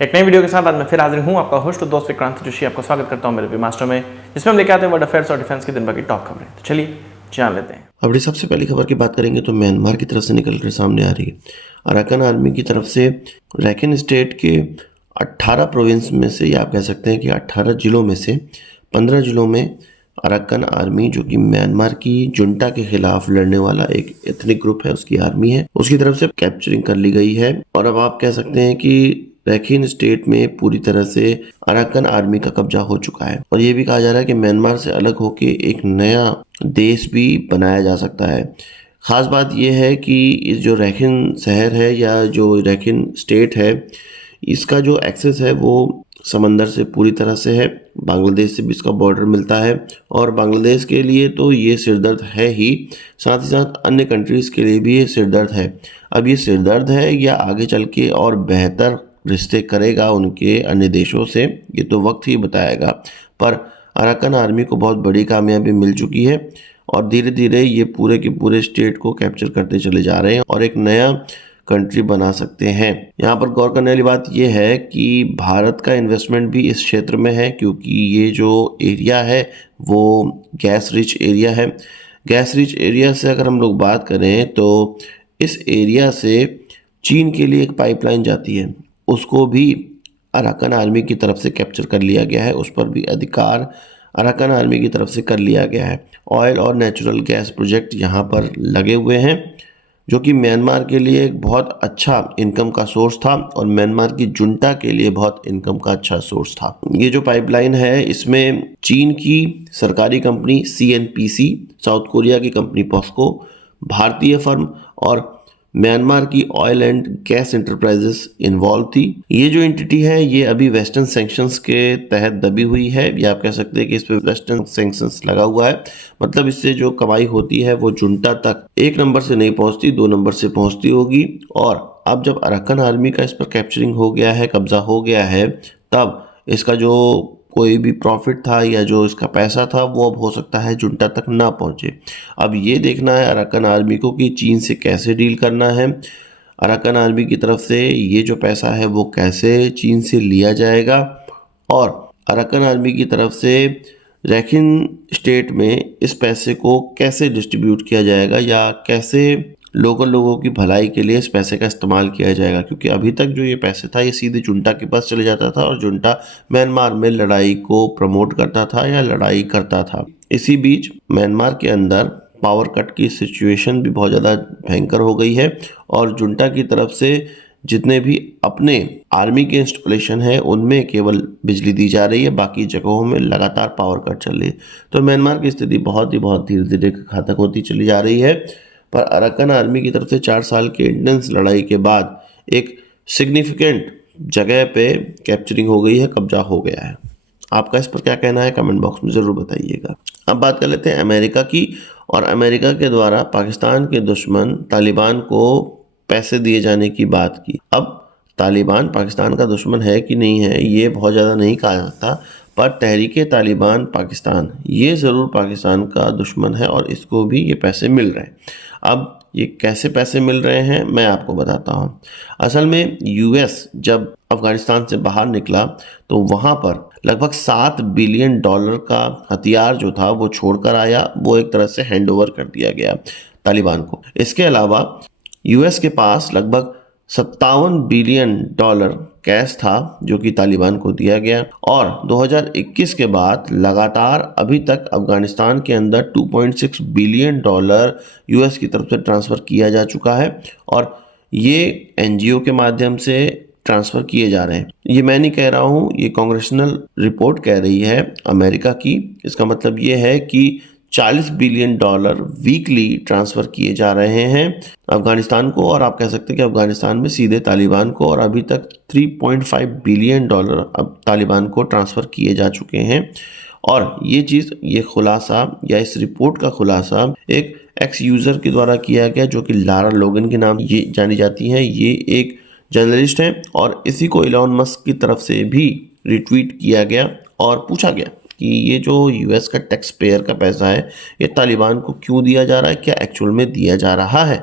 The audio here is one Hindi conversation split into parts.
एक नई वीडियो के साथ आज मैं फिर हाजिर हूँ, आपका होस्ट और दोस्त विक्रांत जोशी। आपको स्वागत करता हूँ मेरे वी मास्टर में, जिसमें हम लेके आते हैं वर्ल्ड अफेयर्स और डिफेंस की दिन भर की टॉप खबरें। तो चलिए जान लेते हैं। अपनी सबसे पहली खबर की बात करेंगे तो म्यांमार की तरफ से निकल कर सामने आ रही है। अराकान आर्मी की तरफ से रैखिन स्टेट के 18 प्रोविंस में से, या आप कह सकते हैं कि 18 जिलों में से 15 जिलों में अराकान आर्मी, जो कि म्यांमार की जुंटा के खिलाफ लड़ने वाला एक एथनिक ग्रुप है, उसकी आर्मी है, उसकी तरफ से कैप्चरिंग कर ली गई है। और अब आप कह सकते हैं कि रैखिन स्टेट में पूरी तरह से अराकान आर्मी का कब्जा हो चुका है। और ये भी कहा जा रहा है कि म्यांमार से अलग होकर एक नया देश भी बनाया जा सकता है। ख़ास बात यह है कि इस जो रैखिन शहर है या जो रैखिन स्टेट है, इसका जो एक्सेस है वो समंदर से पूरी तरह से है। बांग्लादेश से भी इसका बॉर्डर मिलता है और बांग्लादेश के लिए तो ये सिरदर्द है ही, साथ ही साथ अन्य कंट्रीज़ के लिए भी ये सिरदर्द है। अब ये सिरदर्द है या आगे चल के और बेहतर रिश्ते करेगा उनके अन्य देशों से, ये तो वक्त ही बताएगा। पर अराकान आर्मी को बहुत बड़ी कामयाबी मिल चुकी है और धीरे धीरे ये पूरे के पूरे स्टेट को कैप्चर करते चले जा रहे हैं और एक नया कंट्री बना सकते हैं। यहाँ पर गौर करने वाली बात यह है कि भारत का इन्वेस्टमेंट भी इस क्षेत्र में है, क्योंकि ये जो एरिया है वो गैस रिच एरिया है। गैस रिच एरिया से अगर हम लोग बात करें तो इस एरिया से चीन के लिए एक पाइपलाइन जाती है, उसको भी अराकान आर्मी की तरफ से कैप्चर कर लिया गया है। उस पर भी अधिकार अराकान आर्मी की तरफ से कर लिया गया है। ऑयल और नेचुरल गैस प्रोजेक्ट यहाँ पर लगे हुए हैं, जो कि म्यांमार के लिए एक बहुत अच्छा इनकम का सोर्स था और म्यांमार की जुंटा के लिए बहुत इनकम का अच्छा सोर्स था। ये जो पाइपलाइन है, इसमें चीन की सरकारी कंपनी CNPC, साउथ कोरिया की कंपनी पॉस्को, भारतीय फर्म और म्यांमार की oil and gas enterprises involve थी। ये जो एंटिटी है ये अभी वेस्टर्न सैंक्शंस के तहत दबी हुई है, या आप कह सकते हैं कि इस पे वेस्टर्न सैंक्शंस लगा हुआ है। मतलब इससे जो कमाई होती है वो जुंटा तक 1 नंबर से नहीं पहुंचती, 2 नंबर से पहुंचती होगी। और अब जब अराकान आर्मी का इस पर कैप्चरिंग हो गया है, कब्जा हो गया है, तब इसका जो कोई भी प्रॉफिट था या जो इसका पैसा था वो अब हो सकता है जुंटा तक ना पहुंचे। अब ये देखना है अराकान आर्मी को कि चीन से कैसे डील करना है। अराकान आर्मी की तरफ से ये जो पैसा है वो कैसे चीन से लिया जाएगा और अराकान आर्मी की तरफ से रैखिन स्टेट में इस पैसे को कैसे डिस्ट्रीब्यूट किया जाएगा या कैसे लोगों की भलाई के लिए इस पैसे का इस्तेमाल किया जाएगा। क्योंकि अभी तक जो ये पैसे था ये सीधे जुंटा के पास चले जाता था और जुंटा म्यांमार में लड़ाई को प्रमोट करता था या लड़ाई करता था। इसी बीच म्यांमार के अंदर पावर कट की सिचुएशन भी बहुत ज़्यादा भयंकर हो गई है और जुंटा की तरफ से जितने भी अपने आर्मी के इंस्टॉलेशन है उनमें केवल बिजली दी जा रही है, बाकी जगहों में लगातार पावर कट चल रही है। तो म्यांमार की स्थिति बहुत धीरे धीरे घातक होती चली जा रही है। पर अराकान आर्मी की तरफ से 4 साल के इंटेंस लड़ाई के बाद एक सिग्निफिकेंट जगह पे कैप्चरिंग हो गई है, कब्जा हो गया है। आपका इस पर क्या कहना है कमेंट बॉक्स में ज़रूर बताइएगा। अब बात कर लेते हैं अमेरिका की, और अमेरिका के द्वारा पाकिस्तान के दुश्मन तालिबान को पैसे दिए जाने की बात की। अब तालिबान पाकिस्तान का दुश्मन है कि नहीं है ये बहुत ज़्यादा नहीं कहा जाता, पर तहरीक तालिबान पाकिस्तान ये ज़रूर पाकिस्तान का दुश्मन है और इसको भी ये पैसे मिल रहे हैं। अब ये कैसे पैसे मिल रहे हैं मैं आपको बताता हूँ। असल में US जब अफ़गानिस्तान से बाहर निकला तो वहाँ पर लगभग $7 बिलियन का हथियार जो था वो छोड़कर आया, वो एक तरह से हैंड ओवर कर दिया गया तालिबान को। इसके अलावा US के पास लगभग $57 बिलियन कैश था जो कि तालिबान को दिया गया। और 2021 के बाद लगातार अभी तक अफगानिस्तान के अंदर $2.6 बिलियन US की तरफ से ट्रांसफ़र किया जा चुका है और ये NGO के माध्यम से ट्रांसफ़र किए जा रहे हैं। ये मैं नहीं कह रहा हूँ, ये कांग्रेशनल रिपोर्ट कह रही है अमेरिका की। इसका मतलब ये है कि $40 बिलियन वीकली ट्रांसफ़र किए जा रहे हैं अफगानिस्तान को, और आप कह सकते हैं कि अफगानिस्तान में सीधे तालिबान को, और अभी तक $3.5 बिलियन अब तालिबान को ट्रांसफ़र किए जा चुके हैं। और ये चीज़, ये खुलासा या इस रिपोर्ट का खुलासा एक एक्स यूज़र के द्वारा किया गया जो कि लारा लोगन के नाम ये जानी जाती हैं। ये एक जर्नलिस्ट हैं और इसी को इलॉन मस्क की तरफ से भी रिट्वीट किया गया और पूछा गया कि ये जो US का टैक्स पेयर का पैसा है ये तालिबान को क्यों दिया जा रहा है, क्या एक्चुअल में दिया जा रहा है।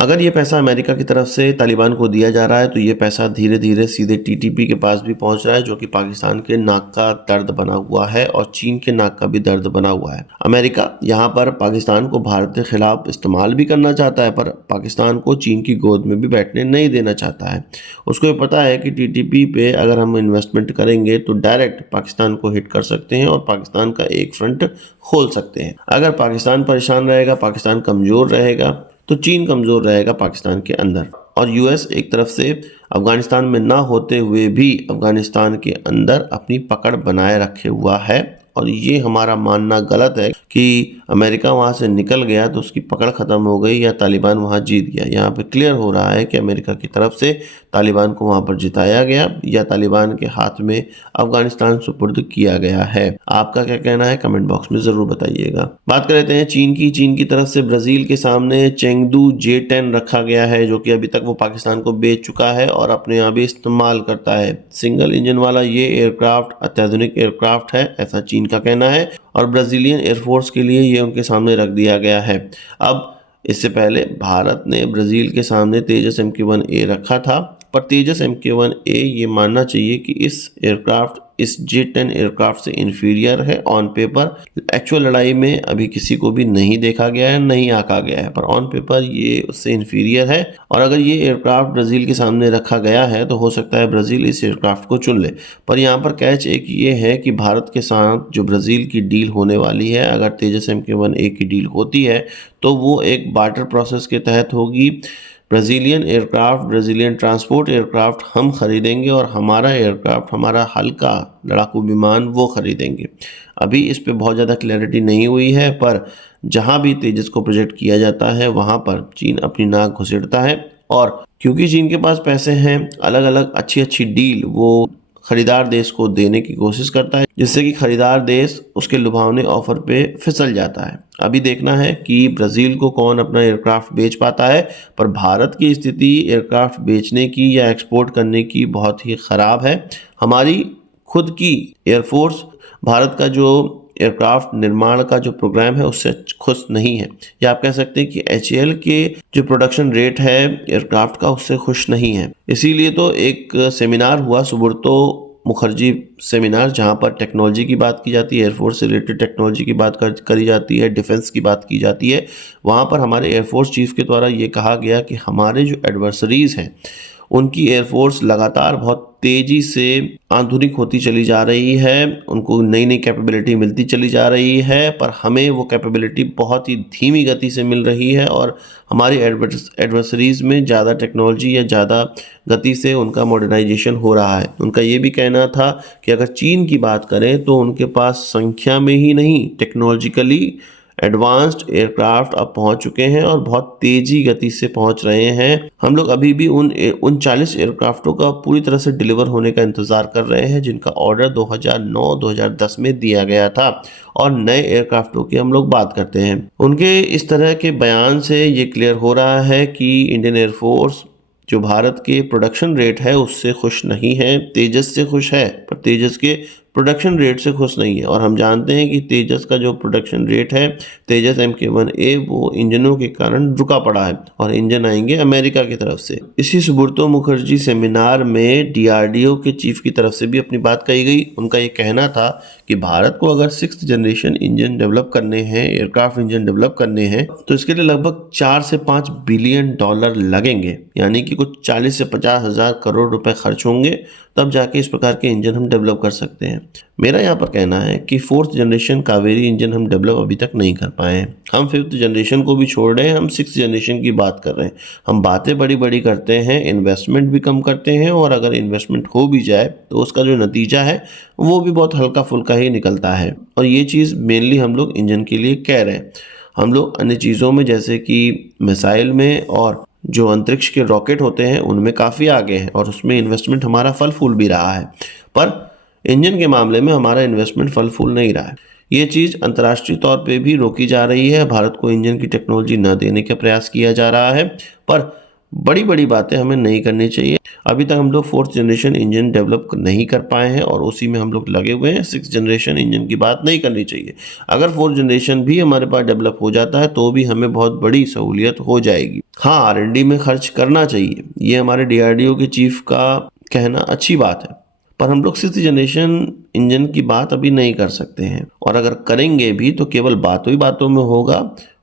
अगर ये पैसा अमेरिका की तरफ से तालिबान को दिया जा रहा है तो ये पैसा धीरे धीरे सीधे टीटीपी के पास भी पहुंच रहा है, जो कि पाकिस्तान के नाक का दर्द बना हुआ है और चीन के नाक का भी दर्द बना हुआ है। अमेरिका यहाँ पर पाकिस्तान को भारत के खिलाफ इस्तेमाल भी करना चाहता है, पर पाकिस्तान को चीन की गोद में भी बैठने नहीं देना चाहता है। उसको ये पता है कि टीटीपी पे अगर हम इन्वेस्टमेंट करेंगे तो डायरेक्ट पाकिस्तान को हिट कर सकते हैं और पाकिस्तान का एक फ्रंट खोल सकते हैं। अगर पाकिस्तान परेशान रहेगा, पाकिस्तान कमज़ोर रहेगा, तो चीन कमज़ोर रहेगा पाकिस्तान के अंदर। और यूएस एक तरफ से अफ़गानिस्तान में ना होते हुए भी अफ़गानिस्तान के अंदर अपनी पकड़ बनाए रखे हुआ है। और ये हमारा मानना गलत है कि अमेरिका वहाँ से निकल गया तो उसकी पकड़ ख़त्म हो गई या तालिबान वहाँ जीत गया। यहाँ पे क्लियर हो रहा है कि अमेरिका की तरफ से तालिबान को वहाँ पर जिताया गया या तालिबान के हाथ में अफ़गानिस्तान सुपुर्द किया गया है। आपका क्या कहना है कमेंट बॉक्स में ज़रूर बताइएगा। बात कर लेते हैं चीन की। चीन की तरफ से ब्राज़ील के सामने चेंगडू J-10 रखा गया है, जो कि अभी तक वो पाकिस्तान को बेच चुका है और अपने यहाँ भी इस्तेमाल करता है। सिंगल इंजन वाला ये एयरक्राफ्ट अत्याधुनिक एयरक्राफ्ट है, ऐसा चीन का कहना है, और ब्राज़ीलियन एयरफोर्स के लिए ये उनके सामने रख दिया गया है। अब इससे पहले भारत ने ब्राज़ील के सामने तेजस MK1A रखा था, पर तेजस MK1A ये मानना चाहिए कि इस J-10 एयरक्राफ्ट से इन्फीरियर है ऑन पेपर। एक्चुअल लड़ाई में अभी किसी को भी नहीं देखा गया है, नहीं आंका गया है, पर ऑन पेपर ये उससे इन्फीरियर है। और अगर ये एयरक्राफ्ट ब्राज़ील के सामने रखा गया है तो हो सकता है ब्राज़ील इस एयरक्राफ्ट को चुन ले। पर यहाँ पर कैच एक ये है कि भारत के साथ जो ब्राज़ील की डील होने वाली है, अगर तेजस MK1A की डील होती है तो वो एक बार्टर प्रोसेस के तहत होगी। Brazilian aircraft, Brazilian transport aircraft हम खरीदेंगे और हमारा एयरक्राफ्ट, हमारा हल्का लड़ाकू विमान वो खरीदेंगे। अभी इस पे बहुत ज़्यादा क्लैरिटी नहीं हुई है, पर जहाँ भी तेजस को प्रोजेक्ट किया जाता है वहाँ पर चीन अपनी नाक घुसेड़ता है। और क्योंकि चीन के पास पैसे हैं, अलग अलग अच्छी अच्छी डील वो खरीदार देश को देने की कोशिश करता है, जिससे कि खरीदार देश उसके लुभावने ऑफर पे फिसल जाता है। अभी देखना है कि ब्राज़ील को कौन अपना एयरक्राफ्ट बेच पाता है, पर भारत की स्थिति एयरक्राफ्ट बेचने की या एक्सपोर्ट करने की बहुत ही ख़राब है। हमारी खुद की एयरफोर्स भारत का जो एयरक्राफ्ट निर्माण का जो प्रोग्राम है उससे खुश नहीं है, या आप कह सकते हैं कि HAL के जो प्रोडक्शन रेट है एयरक्राफ्ट का उससे खुश नहीं है। इसीलिए तो एक सेमिनार हुआ, सुब्रतो मुखर्जी सेमिनार, जहां पर टेक्नोलॉजी की बात की जाती है, एयरफोर्स से रिलेटेड टेक्नोलॉजी की बात करी जाती है, डिफेंस की बात की जाती है। वहां पर हमारे एयरफोर्स चीफ के द्वारा ये कहा गया कि हमारे जो एडवर्सरीज हैं उनकी एयरफोर्स लगातार बहुत तेज़ी से आधुनिक होती चली जा रही है, उनको नई नई कैपेबिलिटी मिलती चली जा रही है, पर हमें वो कैपेबिलिटी बहुत ही धीमी गति से मिल रही है और हमारी एडवर्सरीज़ में ज़्यादा टेक्नोलॉजी या ज़्यादा गति से उनका मॉडर्नाइजेशन हो रहा है। उनका ये भी कहना था कि अगर चीन की बात करें तो उनके पास संख्या में ही नहीं, टेक्नोलॉजिकली एडवांस्ड एयरक्राफ्ट अब पहुंच चुके हैं और बहुत तेज़ी गति से पहुंच रहे हैं। हम लोग अभी भी उन 39 एयरक्राफ्टों का पूरी तरह से डिलीवर होने का इंतज़ार कर रहे हैं, जिनका ऑर्डर 2009-2010 में दिया गया था। और नए एयरक्राफ्टों की हम लोग बात करते हैं, उनके इस तरह के बयान से ये क्लियर हो रहा है कि इंडियन एयरफोर्स जो भारत के प्रोडक्शन रेट है उससे खुश नहीं है। तेजस से खुश है, पर तेजस के प्रोडक्शन रेट से खुश नहीं है। और हम जानते हैं कि तेजस का जो प्रोडक्शन रेट है, तेजस MK1A, वो इंजनों के कारण रुका पड़ा है और इंजन आएंगे अमेरिका की तरफ से। इसी सुब्रतो मुखर्जी सेमिनार में DRDO के चीफ की तरफ से भी अपनी बात कही गई। उनका ये कहना था कि भारत को अगर 6th जनरेशन इंजन डेवलप करने हैं, एयरक्राफ्ट इंजन डेवलप करने हैं, तो इसके लिए लगभग 4 से 5 बिलियन डॉलर लगेंगे, यानी कि कुछ 40 से 50 हज़ार करोड़ रुपए खर्च होंगे, तब जाके इस प्रकार के इंजन हम डेवलप कर सकते हैं। मेरा यहाँ पर कहना है कि 4th जनरेशन कावेरी इंजन हम डेवलप अभी तक नहीं कर पाए हैं। हम 5th जनरेशन को भी छोड़ रहे हैं, हम 6th जनरेशन की बात कर रहे हैं। हम बातें बड़ी बड़ी करते हैं, इन्वेस्टमेंट भी कम करते हैं, और अगर इन्वेस्टमेंट हो भी जाए तो उसका जो नतीजा है वो भी बहुत हल्का फुल्का ही निकलता है। और ये चीज़ मेनली हम लोग इंजन के लिए कह रहे हैं। हम लोग अन्य चीज़ों में जैसे कि मिसाइल में और जो अंतरिक्ष के रॉकेट होते हैं उनमें काफ़ी आगे हैं और उसमें इन्वेस्टमेंट हमारा फल फूल भी रहा है, पर इंजन के मामले में हमारा इन्वेस्टमेंट फल फूल नहीं रहा है। ये चीज़ अंतर्राष्ट्रीय तौर पे भी रोकी जा रही है, भारत को इंजन की टेक्नोलॉजी न देने का प्रयास किया जा रहा है, पर बड़ी बड़ी बातें हमें नहीं करनी चाहिए। अभी तक हम लोग 4th जनरेशन इंजन डेवलप नहीं कर पाए हैं और उसी में हम लोग लगे हुए हैं। 6th जनरेशन इंजन की बात नहीं करनी चाहिए। अगर 4th जनरेशन भी हमारे पास डेवलप हो जाता है तो भी हमें बहुत बड़ी सहूलियत हो जाएगी। हाँ, R&D में खर्च करना चाहिए, ये हमारे DRDO के चीफ का कहना अच्छी बात है, पर हम लोग 6th जनरेशन इंजन की बात अभी नहीं कर सकते हैं, और अगर करेंगे भी तो केवल बातों ही बातों में होगा,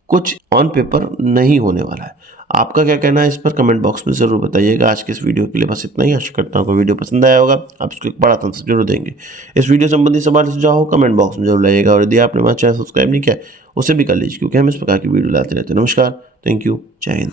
कुछ ऑन पेपर नहीं होने वाला है। आपका क्या कहना है इस पर कमेंट बॉक्स में ज़रूर बताइएगा। आज के इस वीडियो के लिए बस इतना ही। आशा करता हूँ कि वीडियो पसंद आया होगा, आप इसको एक बड़ा thumbs up जरूर देंगे। इस वीडियो संबंधी सवाल सुझाव हो कमेंट बॉक्स में जरूर लाइएगा, और यदि आपने हमारा चैनल सब्सक्राइब नहीं किया उसे भी कर लीजिए, क्योंकि हम इस प्रकार की वीडियो लाते रहते हैं। नमस्कार, थैंक यू, जय हिंद।